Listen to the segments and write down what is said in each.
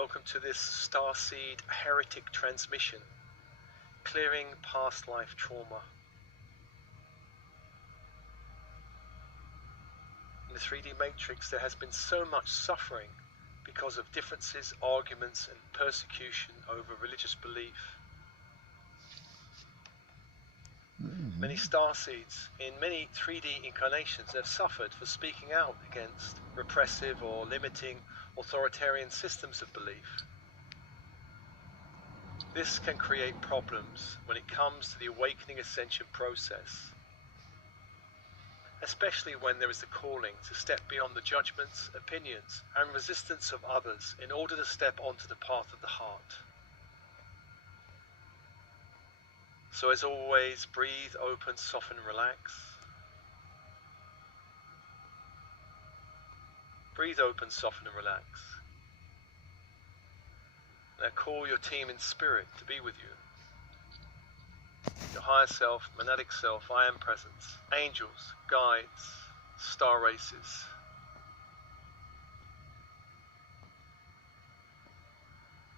Welcome to this Starseed Heretic transmission, clearing past life trauma. In the 3D matrix there has been so much suffering because of differences, arguments and persecution over religious belief. Many starseeds in many 3D incarnations have suffered for speaking out against repressive or limiting authoritarian systems of belief. This can create problems when it comes to the awakening ascension process, especially when there is a calling to step beyond the judgments, opinions and resistance of others in order to step onto the path of the heart. So as always, breathe, open, soften, relax. Breathe, open, soften and relax. Now call your team in spirit to be with you. Your higher self, monadic self, I am presence, angels, guides, star races.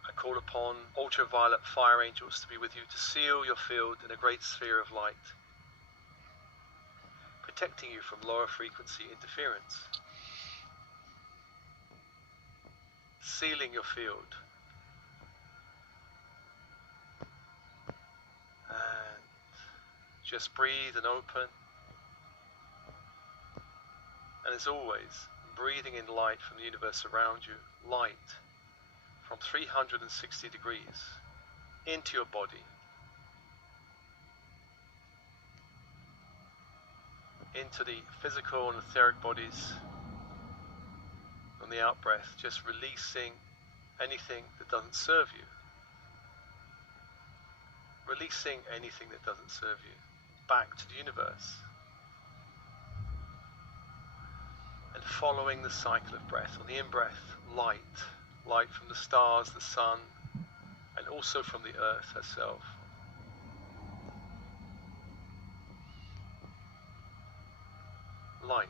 I call upon ultraviolet fire angels to be with you to seal your field in a great sphere of light, protecting you from lower frequency interference, sealing your field, and just breathe and open. And as always, breathing in light from the universe around you, light from 360 degrees into your body, into the physical and etheric bodies. On the out breath, just releasing anything that doesn't serve you. Releasing anything that doesn't serve you back to the universe. And following the cycle of breath. On the in-breath, light. Light from the stars, the sun, and also from the earth herself. Light.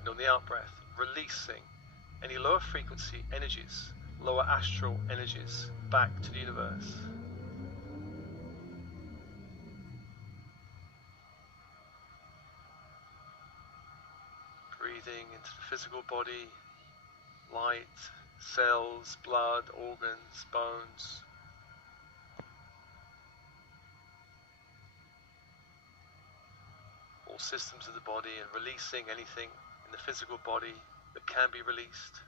And on the out-breath, releasing any lower frequency energies, lower astral energies, back to the universe. Breathing into the physical body, light, cells, blood, organs, bones. All systems of the body, and releasing anything in the physical body that can be released.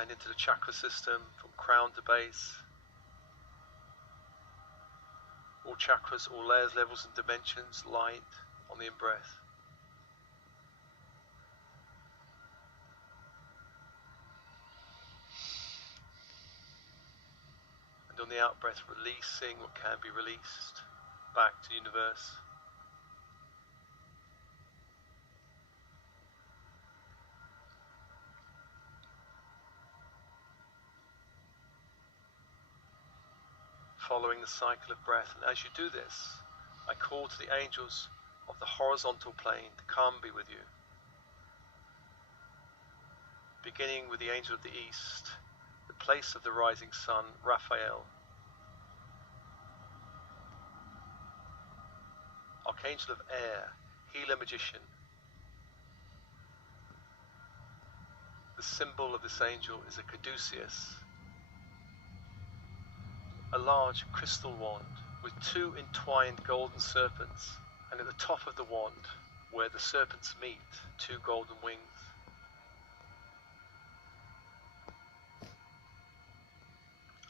And into the chakra system from crown to base. All chakras, all layers, levels and dimensions, light on the in-breath. And on the out-breath, releasing what can be released back to the universe. Following the cycle of breath, and as you do this, I call to the angels of the horizontal plane to come be with you. Beginning with the angel of the east, the place of the rising sun, Raphael. Archangel of air, healer magician. The symbol of this angel is a caduceus, a large crystal wand with two entwined golden serpents, and at the top of the wand, where the serpents meet, two golden wings.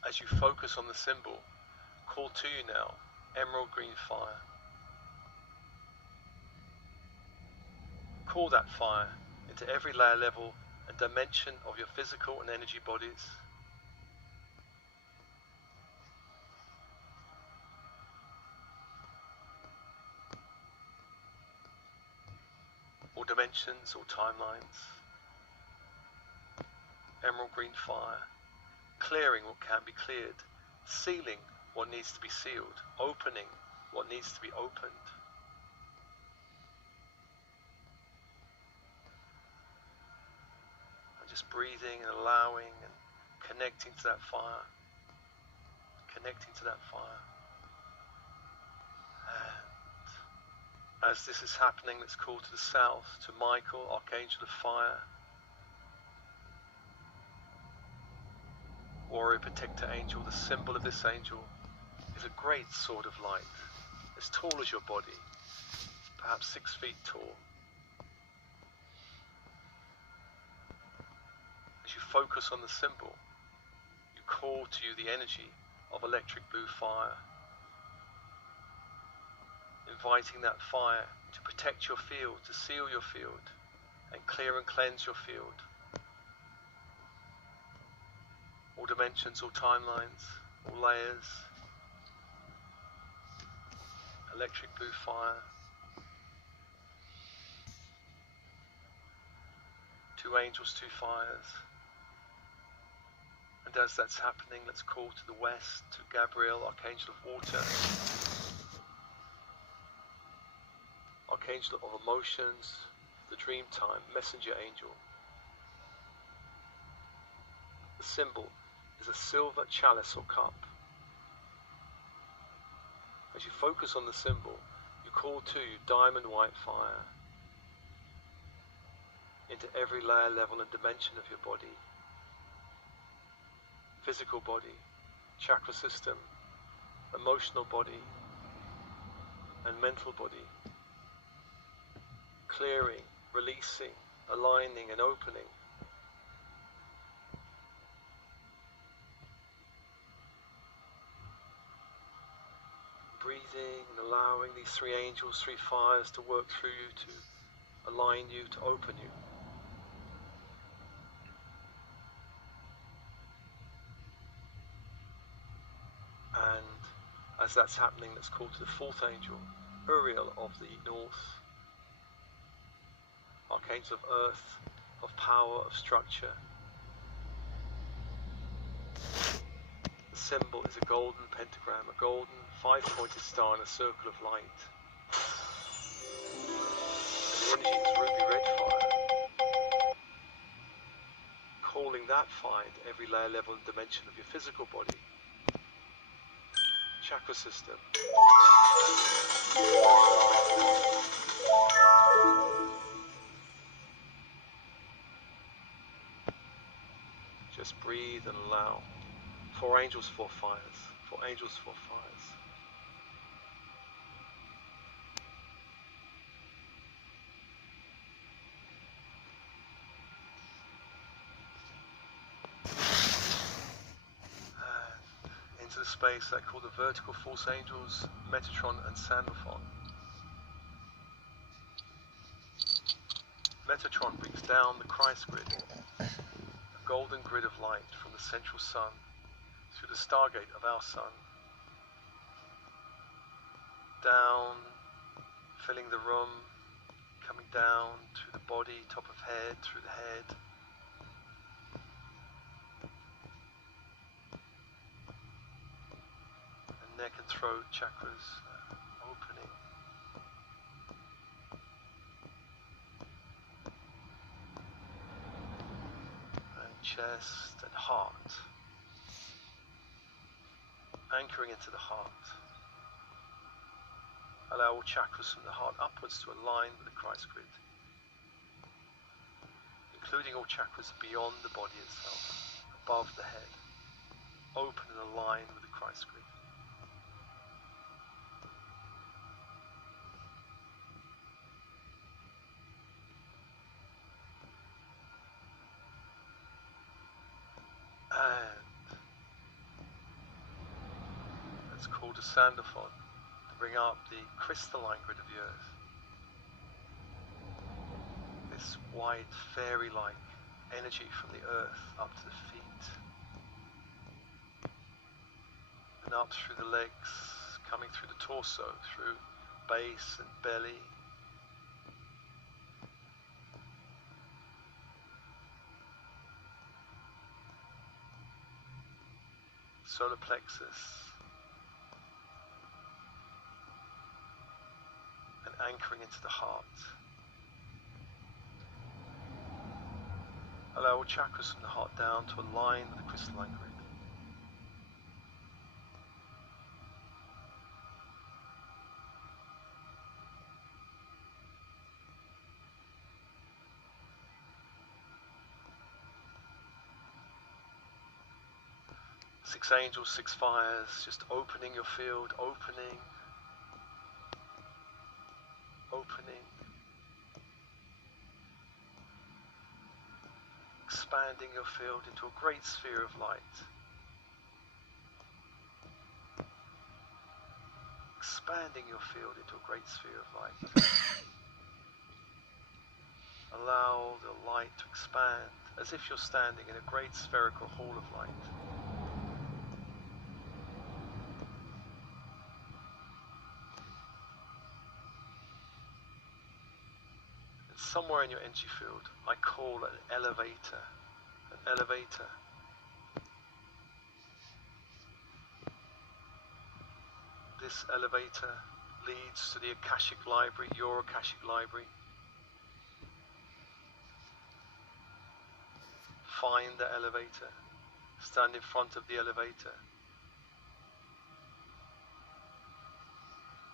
As you focus on the symbol, call to you now, emerald green fire. Call that fire into every layer, level and dimension of your physical and energy bodies. All dimensions, all timelines. Emerald green fire, clearing what can be cleared, sealing what needs to be sealed, opening what needs to be opened. just breathing and allowing and connecting to that fire. Connecting to that fire. And as this is happening, let's call to the south, to Michael, Archangel of Fire. Warrior Protector Angel. The symbol of this angel is a great sword of light, as tall as your body, perhaps 6 feet tall. As you focus on the symbol, you call to you the energy of electric blue fire, inviting that fire to protect your field, to seal your field, and clear and cleanse your field. All dimensions, all timelines, all layers. Electric blue fire. 2 angels, 2 fires. And as that's happening, let's call to the west, to Gabriel, Archangel of Water. Archangel of Emotions, the Dreamtime, Messenger Angel. The symbol is a silver chalice or cup. As you focus on the symbol, you call to you diamond white fire into every layer, level and dimension of your body. Physical body, chakra system, emotional body, and mental body. Clearing, releasing, aligning and opening. Breathing and allowing these 3 angels, 3 fires to work through you, to align you, to open you. And as that's happening, let's call to the 4th angel, Uriel of the North, Archangel of Earth, of power, of structure. The symbol is a golden pentagram, a golden 5-pointed star in a circle of light. And the energy is ruby red fire, calling that fire into every layer, level and dimension of your physical body, chakra system, just breathe and allow. 4 angels, 4 fires. 4 angels, 4 fires. And into the space I call the vertical force angels, Metatron and Sandalphon. Metatron brings down the Christ grid, a golden grid of light from the central sun through the stargate of our sun, down, filling the room, coming down through the body, top of head, through the head, and neck and throat chakras opening. And chest and heart. Anchoring into the heart. Allow all chakras from the heart upwards to align with the Christ grid, including all chakras beyond the body itself, above the head, open and align with the Christ grid. And it's called a Sandalphon to bring up the crystalline grid of the earth. This white, fairy-like energy from the earth up to the feet. And up through the legs, coming through the torso, through base and belly. Solar plexus. And anchoring into the heart. Allow all chakras from the heart down to align with the crystalline grid. Six angels, six fires, just opening your field, opening, expanding your field into a great sphere of light. Expanding your field into a great sphere of light. Allow the light to expand as if you're standing in a great spherical hall of light. And somewhere in your energy field, I call an elevator. An elevator. This elevator leads to the Akashic Library, your Akashic Library. Find the elevator. Stand in front of the elevator.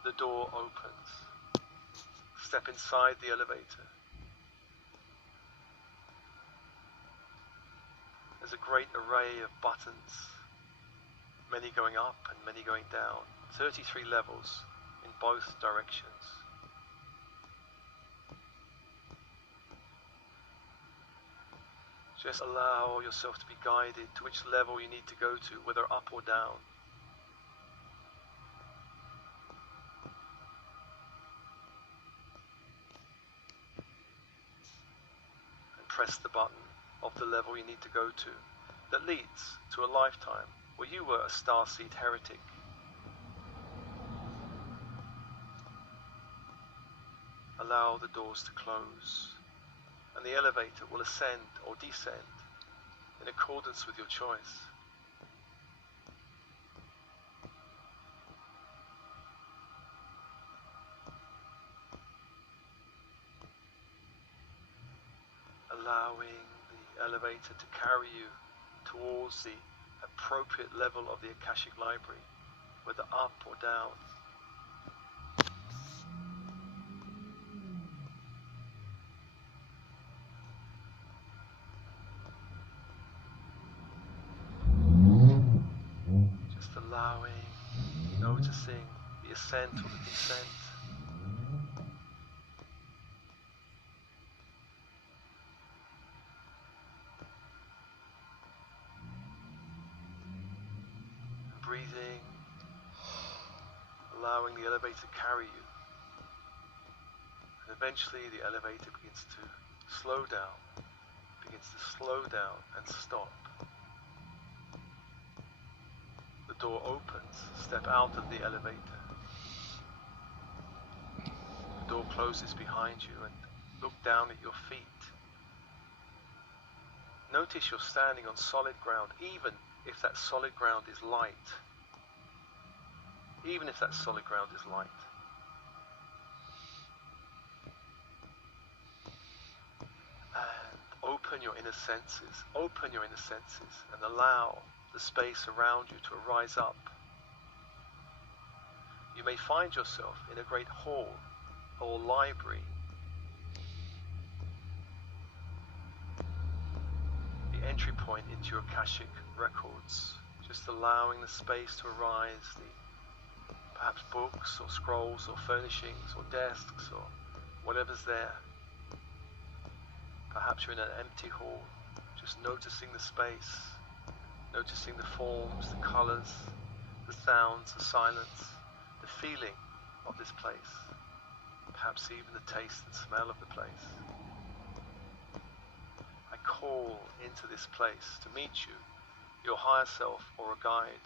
The door opens. Step inside the elevator. There's a great array of buttons, many going up and many going down. 33 levels in both directions. Just allow yourself to be guided to which level you need to go to, whether up or down. And press the button of the level you need to go to that leads to a lifetime where you were a starseed heretic. Allow the doors to close, and the elevator will ascend or descend in accordance with your choice. Allowing the elevator to carry you towards the appropriate level of the Akashic Library, whether up or down. Allowing, noticing the ascent or the descent. Breathing, allowing the elevator to carry you. And eventually the elevator begins to slow down, and stop. The door opens, step out of the elevator. The door closes behind you and look down at your feet. Notice you're standing on solid ground, even if that solid ground is light. Even if that solid ground is light. And open your inner senses, and allow the space around you to rise up. You may find yourself in a great hall or library. The entry point into your Akashic records, just allowing the space to arise, the perhaps books or scrolls or furnishings or desks or whatever's there. Perhaps you're in an empty hall, just noticing the space, noticing the forms, the colors, the sounds, the silence, the feeling of this place, perhaps even the taste and smell of the place. I call into this place to meet you, your higher self or a guide,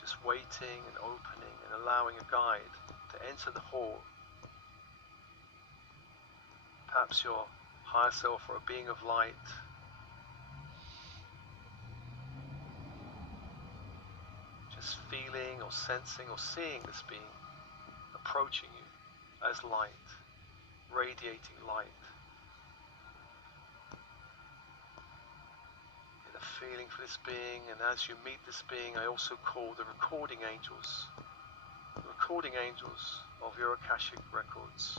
just waiting and opening and allowing a guide to enter the hall. Perhaps your higher self or a being of light, just feeling or sensing or seeing this being approaching you as light, radiating light. a feeling for this being, and as you meet this being, I also call the recording angels of your Akashic records.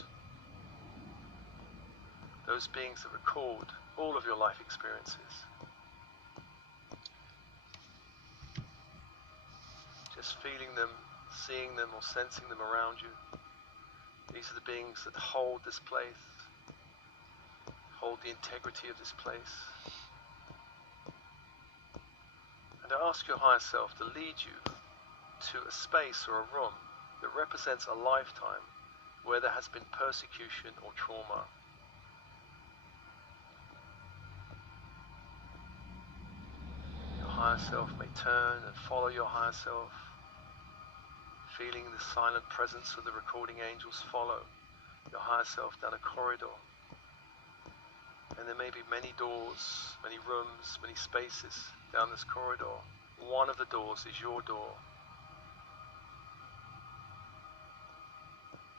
Those beings that record all of your life experiences. Just feeling them, seeing them, or sensing them around you. These are the beings that hold this place, hold the integrity of this place. And I ask your higher self to lead you to a space or a room that represents a lifetime where there has been persecution or trauma. Your higher self may turn and follow your higher self, feeling the silent presence of the recording angels follow your higher self down a corridor. And there may be many doors, many rooms, many spaces down this corridor. One of the doors is your door.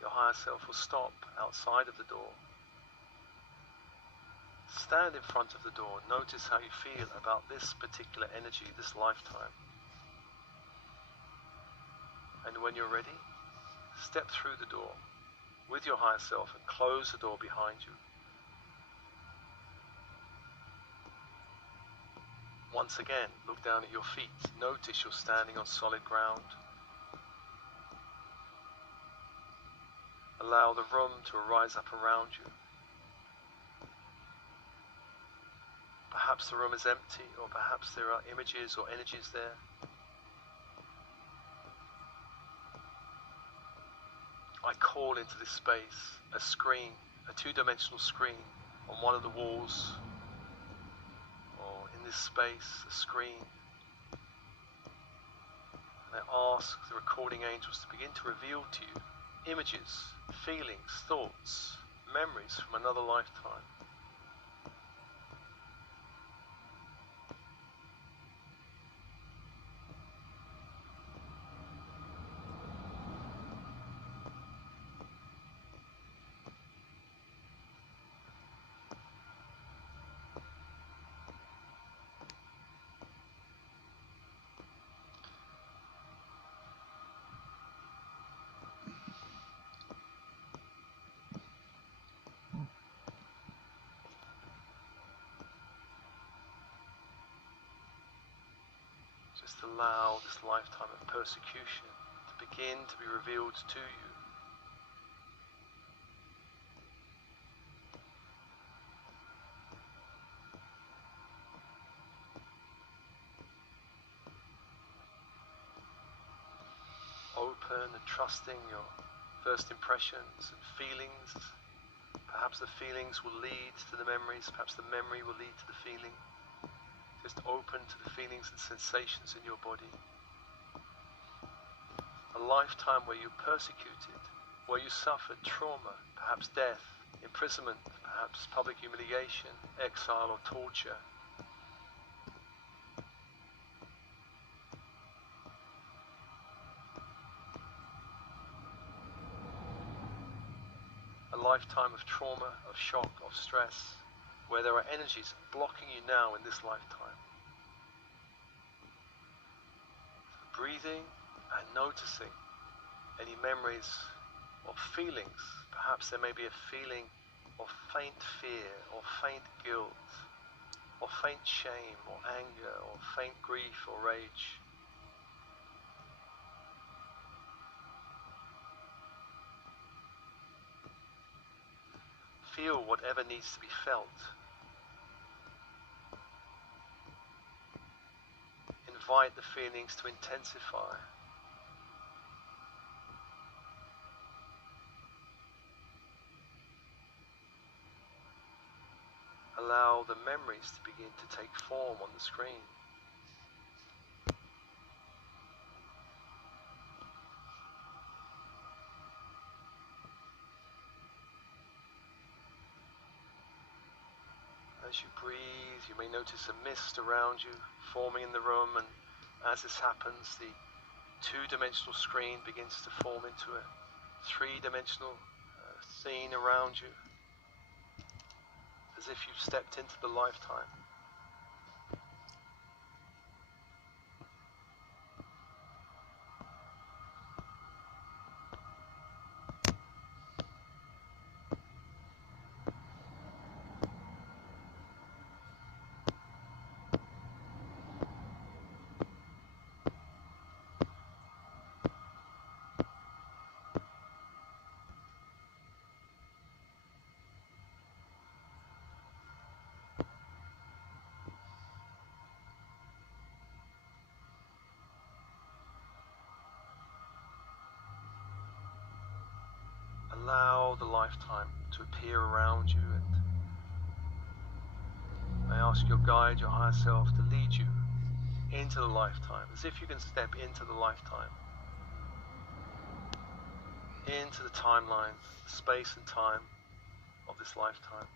Your higher self will stop outside of the door. Stand in front of the door. Notice how you feel about this particular energy, this lifetime. And when you're ready, step through the door with your higher self and close the door behind you. Once again, look down at your feet. Notice you're standing on solid ground. Allow the room to arise up around you. Perhaps the room is empty, or perhaps there are images or energies there. I call into this space a screen, a two-dimensional screen on one of the walls, or in this space, a screen. And I ask the recording angels to begin to reveal to you images, feelings, thoughts, memories from another lifetime. Just allow this lifetime of persecution to begin to be revealed to you. Open and trusting your first impressions and feelings. Perhaps the feelings will lead to the memories, perhaps the memory will lead to the feeling. Just open to the feelings and sensations in your body. A lifetime where you persecuted, where you suffered trauma, perhaps death, imprisonment, perhaps public humiliation, exile or torture. A lifetime of trauma, of shock, of stress, where there are energies blocking you now in this lifetime. Breathing and noticing any memories or feelings. Perhaps there may be a feeling of faint fear or faint guilt or faint shame or anger or faint grief or rage. Feel whatever needs to be felt. Invite the feelings to intensify. Allow the memories to begin to take form on the screen. As you breathe, you may notice a mist around you forming in the room, and as this happens, the two-dimensional screen begins to form into a three-dimensional scene around you, as if you've stepped into the lifetime. allow the lifetime to appear around you, and I ask your guide, your higher self, to lead you into the lifetime, as if you can step into the lifetime, into the timeline, space and time of this lifetime.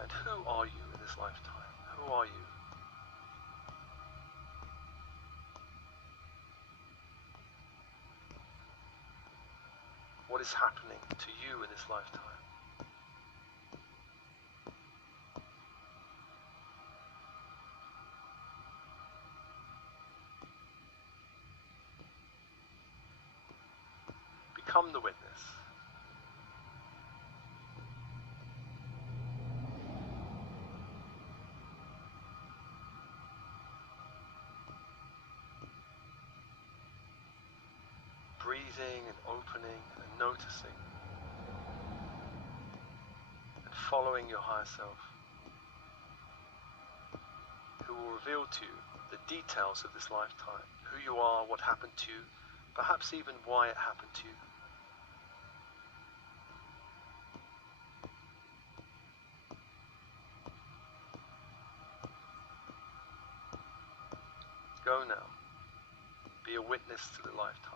And who are you in this lifetime? Who are you? What is happening to you in this lifetime? Become the witness. Breathing and opening and noticing and following your higher self, who will reveal to you the details of this lifetime, who you are, what happened to you, perhaps even why it happened to you. Go now. Be a witness to the lifetime.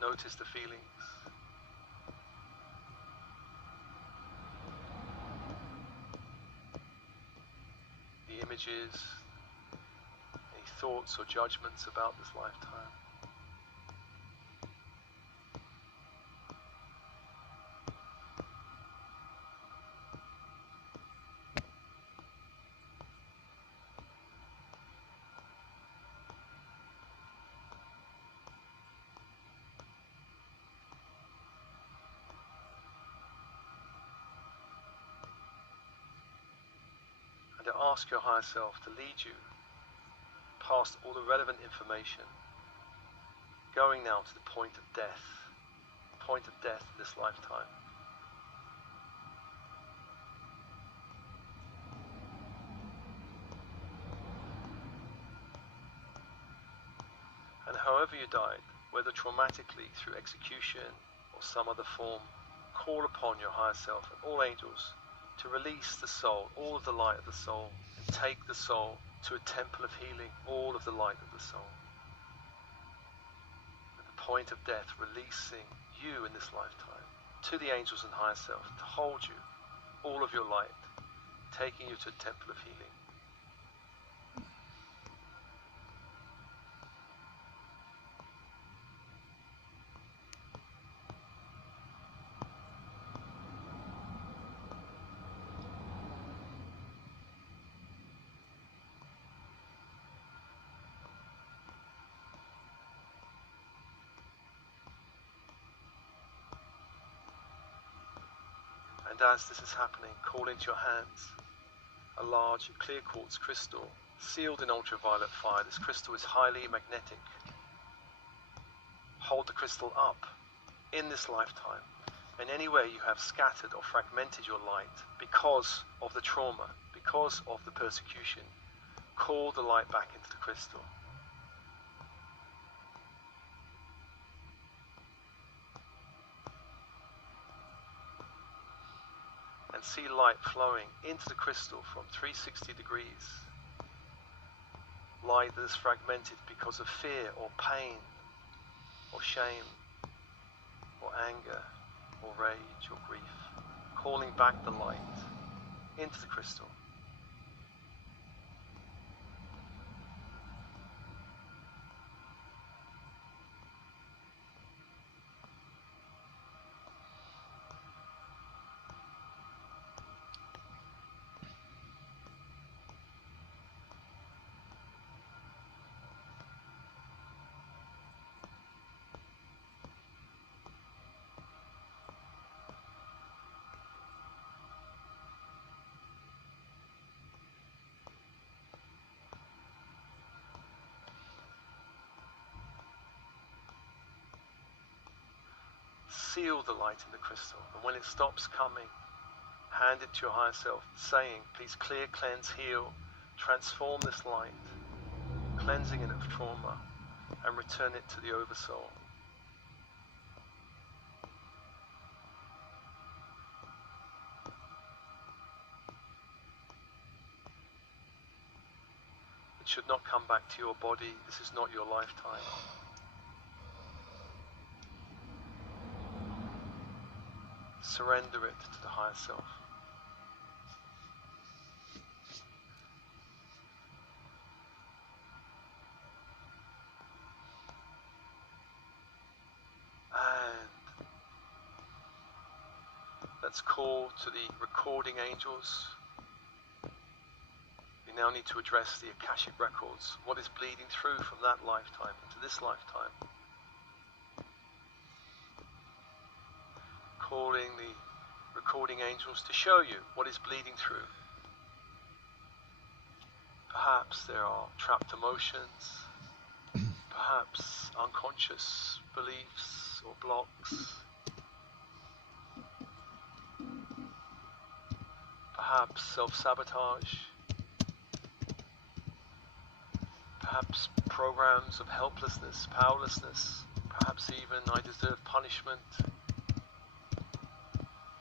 Notice the feelings. The images, any thoughts or judgments about this lifetime. And to ask your higher self to lead you past all the relevant information, going now to the point of death in this lifetime. And however you died, whether traumatically through execution or some other form, call upon your higher self and all angels to release the soul, all of the light of the soul, and take the soul to a temple of healing, all of the light of the soul. At the point of death, releasing you in this lifetime to the angels and higher self to hold you, all of your light, taking you to a temple of healing. And as this is happening, call into your hands a large clear quartz crystal sealed in ultraviolet fire. This crystal is highly magnetic. Hold the crystal up in this lifetime, and anywhere you have scattered or fragmented your light because of the trauma, because of the persecution, call the light back into the crystal. And see light flowing into the crystal from 360 degrees. Light that is fragmented because of fear or pain or shame or anger or rage or grief. Calling back the light into the crystal. Seal the light in the crystal, and when it stops coming, Hand it to your higher self, saying, please clear, cleanse, heal, transform this light, cleansing it of trauma, and return it to the Oversoul. It should not come back to your body. This is not your lifetime. Surrender it to the higher self. And let's call to the recording angels. We now need to address the Akashic records. What is bleeding through from that lifetime into this lifetime? Calling the recording angels to show you what is bleeding through. Perhaps there are trapped emotions, perhaps unconscious beliefs or blocks, perhaps self-sabotage, perhaps programs of helplessness, powerlessness, perhaps even I deserve punishment.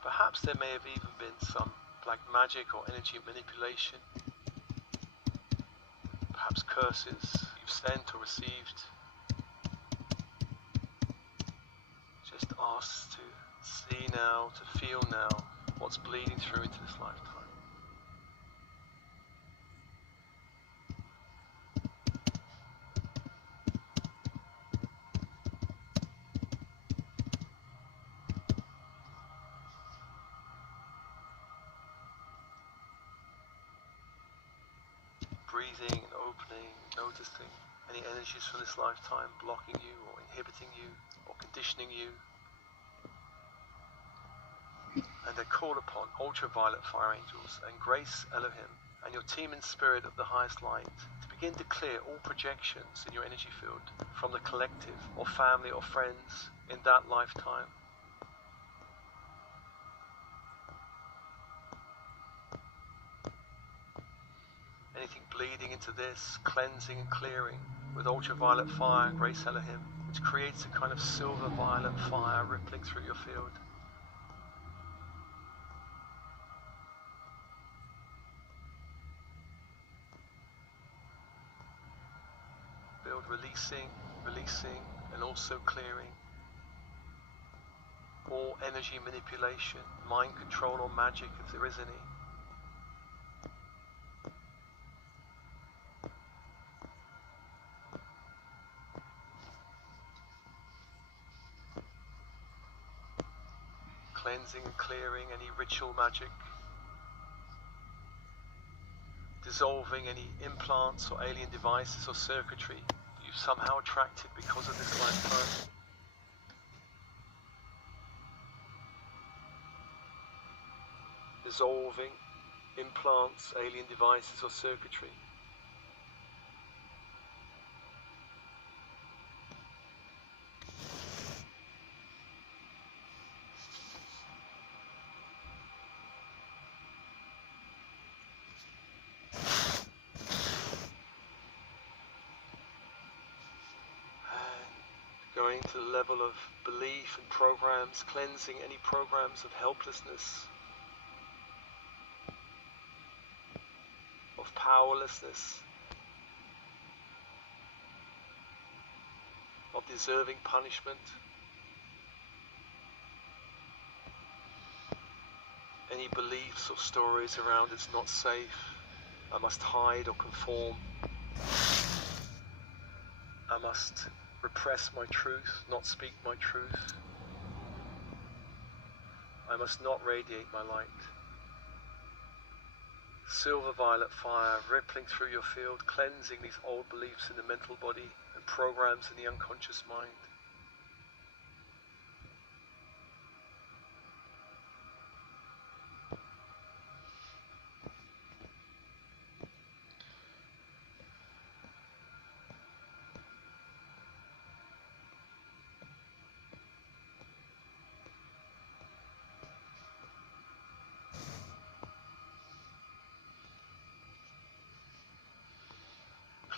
Perhaps there may have even been some black magic or energy manipulation. Perhaps curses you've sent or received. Just ask to see now, to feel now what's bleeding through into this lifetime. Breathing and opening, noticing any energies from this lifetime blocking you or inhibiting you or conditioning you. And I call upon ultraviolet fire angels and Grace Elohim and your team in spirit of the highest light to begin to clear all projections in your energy field from the collective or family or friends in that lifetime. Anything bleeding into this, cleansing and clearing with ultraviolet fire, Grace Elohim, which creates a kind of silver violet fire rippling through your field. Field releasing, and also clearing all energy manipulation, mind control or magic if there is any. Cleansing and clearing any ritual magic, dissolving any implants or alien devices or circuitry you've somehow attracted because of this lifetime. Dissolving implants, alien devices or circuitry. Going to the level of belief and programs, cleansing any programs of helplessness, of powerlessness, of deserving punishment, any beliefs or stories around it's not safe, I must hide or conform, I must repress my truth, not speak my truth. I must not radiate my light. Silver violet fire rippling through your field, cleansing these old beliefs in the mental body and programs in the unconscious mind.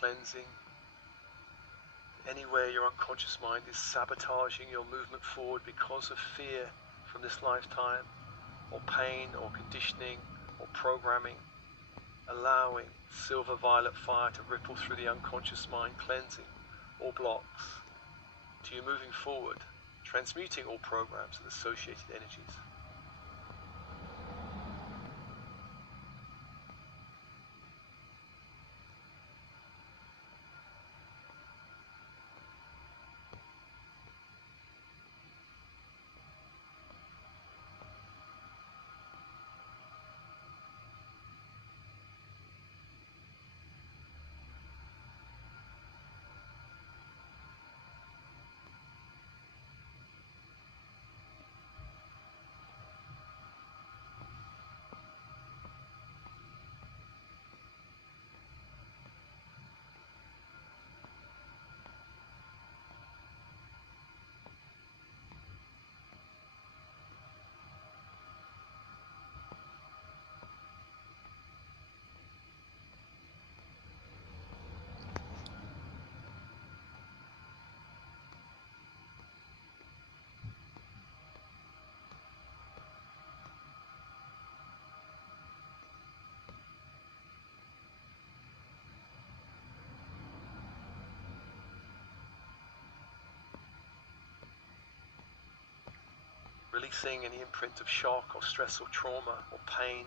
cleansing. Anywhere your unconscious mind is sabotaging your movement forward because of fear from this lifetime, or pain, or conditioning, or programming, allowing silver violet fire to ripple through the unconscious mind, cleansing all blocks, to you moving forward, transmuting all programs and associated energies. Releasing any imprint of shock or stress or trauma or pain.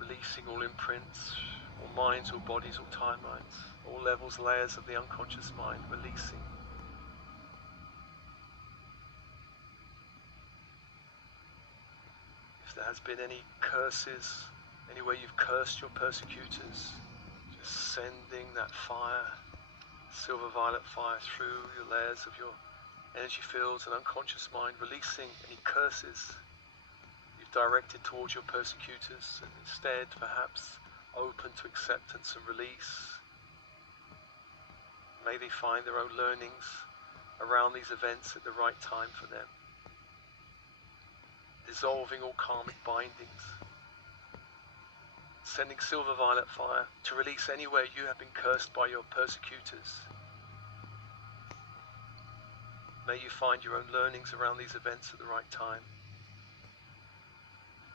Releasing all imprints, or minds, or bodies, or timelines, all levels, layers of the unconscious mind, releasing. If there has been any curses, any way you've cursed your persecutors, just sending that fire, silver violet fire, through your layers of your energy fields and unconscious mind, releasing any curses you've directed towards your persecutors, and instead perhaps open to acceptance and release. May they find their own learnings around these events at the right time for them. Dissolving all karmic bindings. Sending silver violet fire to release anywhere you have been cursed by your persecutors. May you find your own learnings around these events at the right time.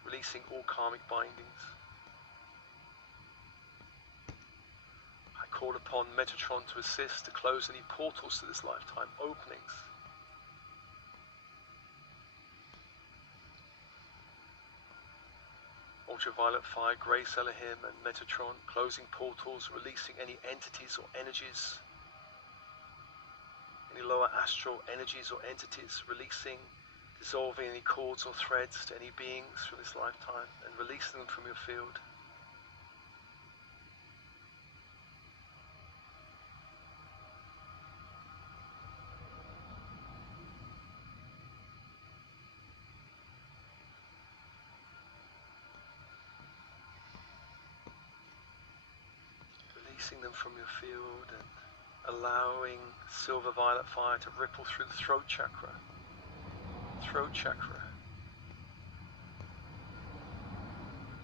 Releasing all karmic bindings. I call upon Metatron to assist to close any portals to this lifetime, openings. Ultraviolet fire, Grace Elohim and Metatron, closing portals, releasing any entities or energies, any lower astral energies or entities, releasing, dissolving any cords or threads to any beings from this lifetime, and releasing them from your field. Releasing them from your field and allowing silver violet fire to ripple through the throat chakra. Throat chakra.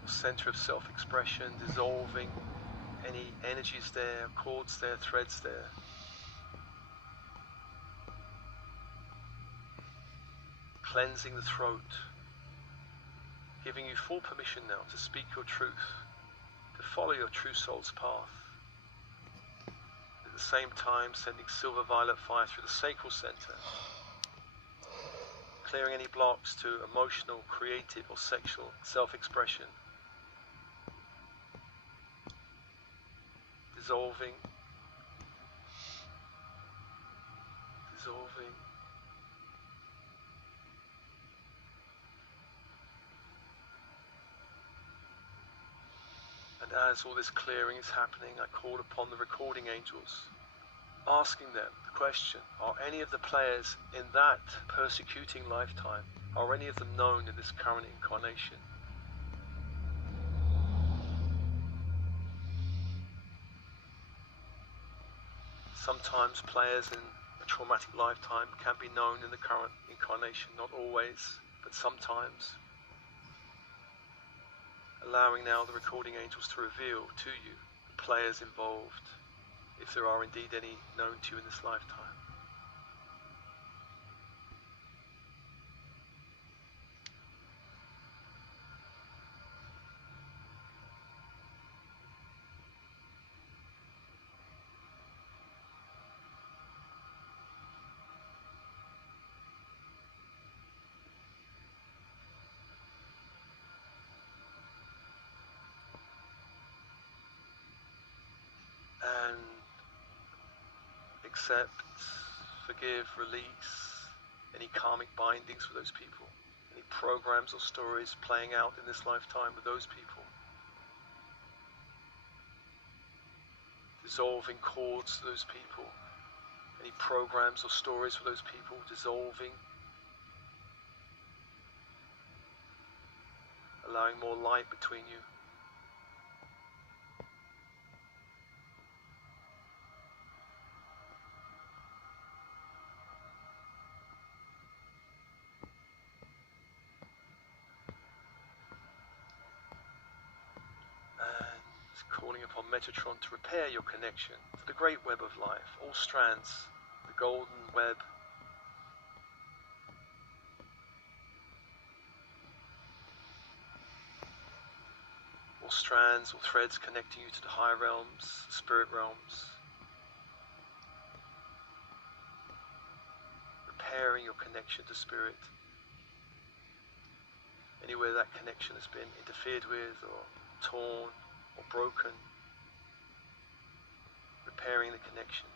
Center of self-expression, dissolving any energies there, cords there, threads there. Cleansing the throat. Giving you full permission now to speak your truth, to follow your true soul's path. At the same time, sending silver violet fire through the sacral center, clearing any blocks to emotional, creative, or sexual self-expression. Dissolving. Dissolving. And as all this clearing is happening, I call upon the recording angels, asking them the question, are any of the players in that persecuting lifetime, are any of them known in this current incarnation? Sometimes players in a traumatic lifetime can be known in the current incarnation, not always, but sometimes. allowing now the recording angels to reveal to you the players involved, if there are indeed any known to you in this lifetime. And accept, forgive, release any karmic bindings with those people, any programs or stories playing out in this lifetime with those people. Dissolving cords to those people, any programs or stories with those people, dissolving, allowing more light between you. Calling upon Metatron to repair your connection to the great web of life, all strands, the golden web. All strands, all threads connecting you to the higher realms, spirit realms. Repairing your connection to spirit. Anywhere that connection has been interfered with or torn or broken, repairing the connection.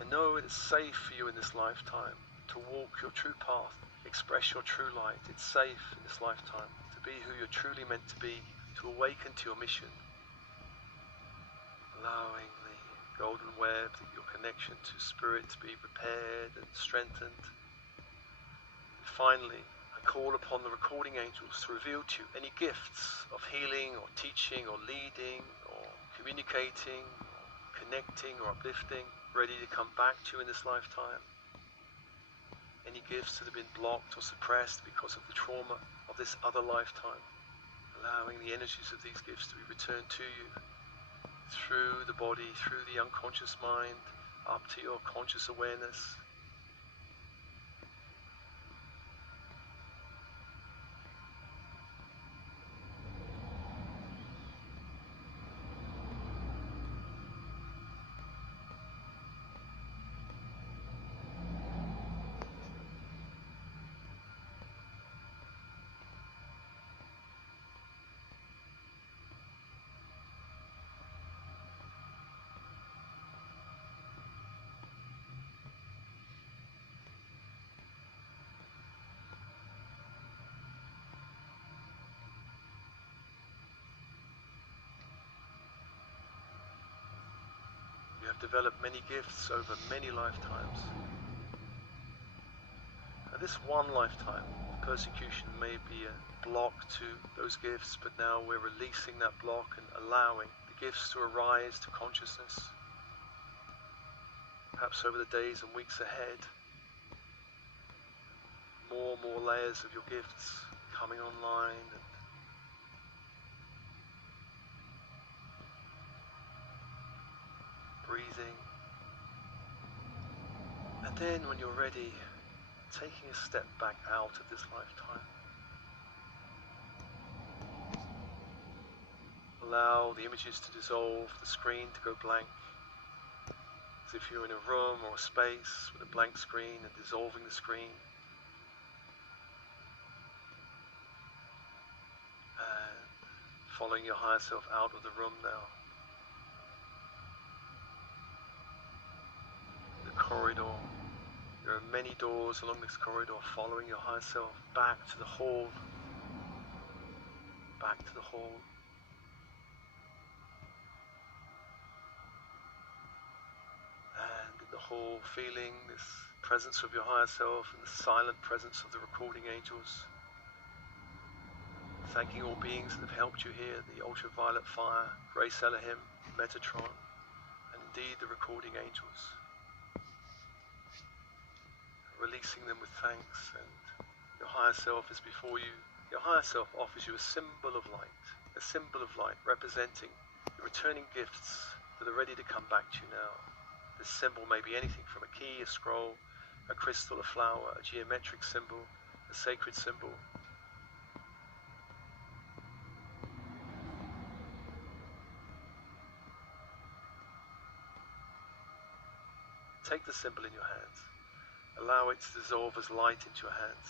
And know it is safe for you in this lifetime to walk your true path, express your true light. It's safe in this lifetime to be who you're truly meant to be, to awaken to your mission, allowing the golden web, your connection to spirit, to be repaired and strengthened. And finally, I call upon the recording angels to reveal to you any gifts of healing or teaching or leading or communicating or connecting or uplifting, ready to come back to you in this lifetime. Any gifts that have been blocked or suppressed because of the trauma of this other lifetime, allowing the energies of these gifts to be returned to you through the body, through the unconscious mind, up to your conscious awareness. You have developed many gifts over many lifetimes. Now, this one lifetime, persecution may be a block to those gifts, but now we're releasing that block and allowing the gifts to arise to consciousness. Perhaps over the days and weeks ahead, more and more layers of your gifts coming online, and breathing. And then when you're ready, taking a step back out of this lifetime. Allow the images to dissolve, the screen to go blank, as if you're in a room or a space with a blank screen, and dissolving the screen. And following your higher self out of the room now. The corridor. There are many doors along this corridor, following your higher self back to the hall. Back to the hall. And in the hall, feeling this presence of your higher self and the silent presence of the recording angels. Thanking all beings that have helped you here, the ultraviolet fire, Grace Elohim, Metatron, and indeed the recording angels. Releasing them with thanks and Your higher self is before you. Your higher self offers you a symbol of light representing the returning gifts that are ready to come back to you now. This symbol may be anything from a key, a scroll, a crystal, a flower, a geometric symbol, a sacred symbol. Take the symbol in your hands. Allow it to dissolve as light into your hands.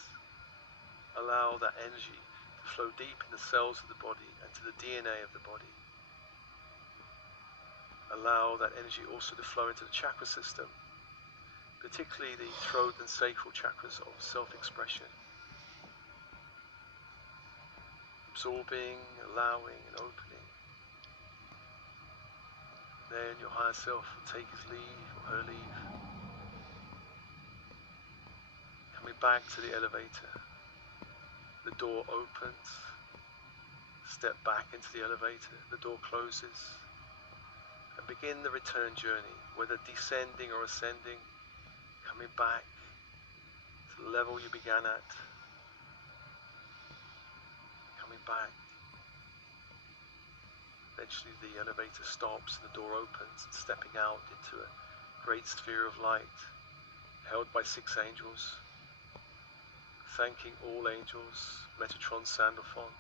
Allow that energy to flow deep in the cells of the body and to the DNA of the body. Allow that energy also to flow into the chakra system, particularly the throat and sacral chakras of self-expression. Absorbing, allowing and opening. Then your higher self will take his leave or her leave. Coming back to the elevator. The door opens. Step back into the elevator. The door closes. And begin the return journey, whether descending or ascending, coming back to the level you began at, coming back. Eventually the elevator stops and the door opens, and stepping out into a great sphere of light, held by 6 angels, thanking all angels, Metatron Sandalphon,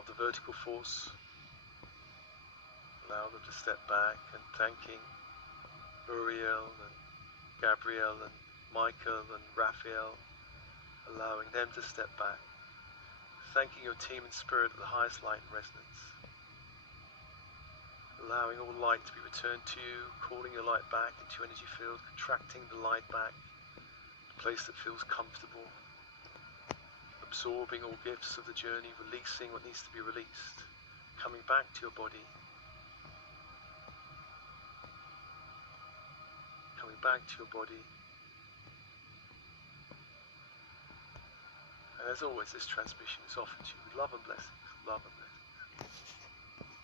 of the vertical force. Allow them to step back and thanking Uriel and Gabriel and Michael and Raphael, allowing them to step back, thanking your team in spirit at the highest light and resonance, allowing all light to be returned to you, calling your light back into your energy field, contracting the light back to a place that feels comfortable, absorbing all gifts of the journey, releasing what needs to be released, coming back to your body, coming back to your body. And as always, this transmission is offered to you with love and blessings, love and blessings.